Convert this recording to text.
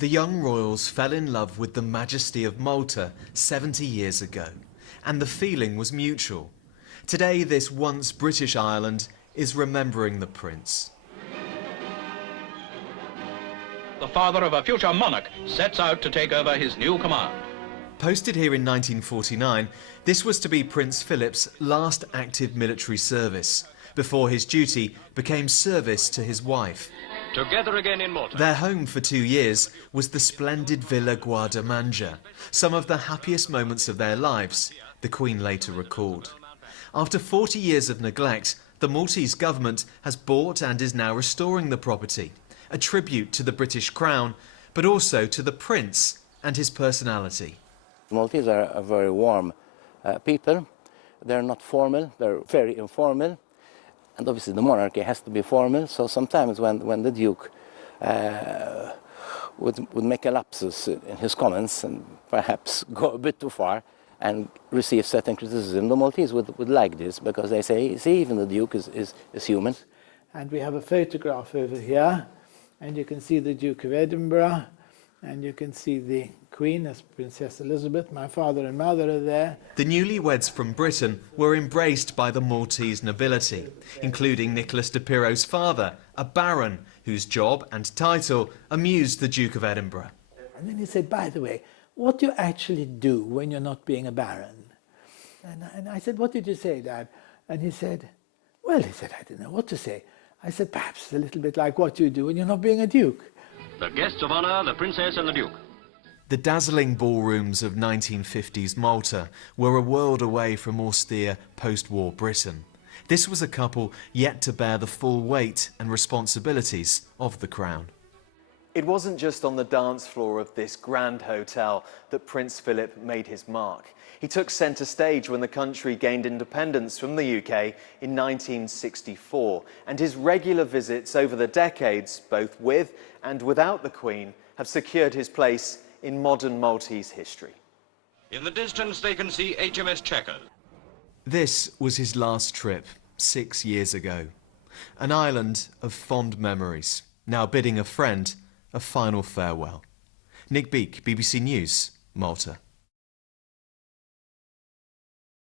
The young royals fell in love with the majesty of Malta 70 years ago, and the feeling was mutual. Today, this once British island is remembering the prince. The father of a future monarch sets out to take over his new command. Posted here in 1949, this was to be Prince Philip's last active military service, before his duty became service to his wife. Together again in Malta. Their home for 2 years was the splendid Villa Guardamangia, some of the happiest moments of their lives, the Queen later recalled. After 40 years of neglect, the Maltese government has bought and is now restoring the property, a tribute to the British Crown, but also to the Prince and his personality. The Maltese are a very warm people. They're not formal, they're very informal. And obviously the monarchy has to be formal, so sometimes when the Duke would make a lapsus in his comments and perhaps go a bit too far and receive certain criticism, the Maltese would like this, because they say, see, even the Duke is human. And we have a photograph over here, and you can see the Duke of Edinburgh, and you can see the Queen as Princess Elizabeth. My father and mother are there. The newlyweds from Britain were embraced by the Maltese nobility, including Nicholas de Piro's father, a baron, whose job and title amused the Duke of Edinburgh. And then he said, by the way, what do you actually do when you're not being a baron? And I said, what did you say, Dad? And he said, well, he said, I don't know what to say. I said, perhaps a little bit like what you do when you're not being a duke. The guests of honour, the Princess and the Duke. The dazzling ballrooms of 1950s Malta were a world away from austere post-war Britain. This was a couple yet to bear the full weight and responsibilities of the crown. It wasn't just on the dance floor of this grand hotel that Prince Philip made his mark. He took centre stage when the country gained independence from the UK in 1964, and his regular visits over the decades, both with and without the Queen, have secured his place in modern Maltese history. In the distance they can see HMS Chequers. This was his last trip 6 years ago. An island of fond memories, now bidding a friend a final farewell. Nick Beak, BBC News, Malta.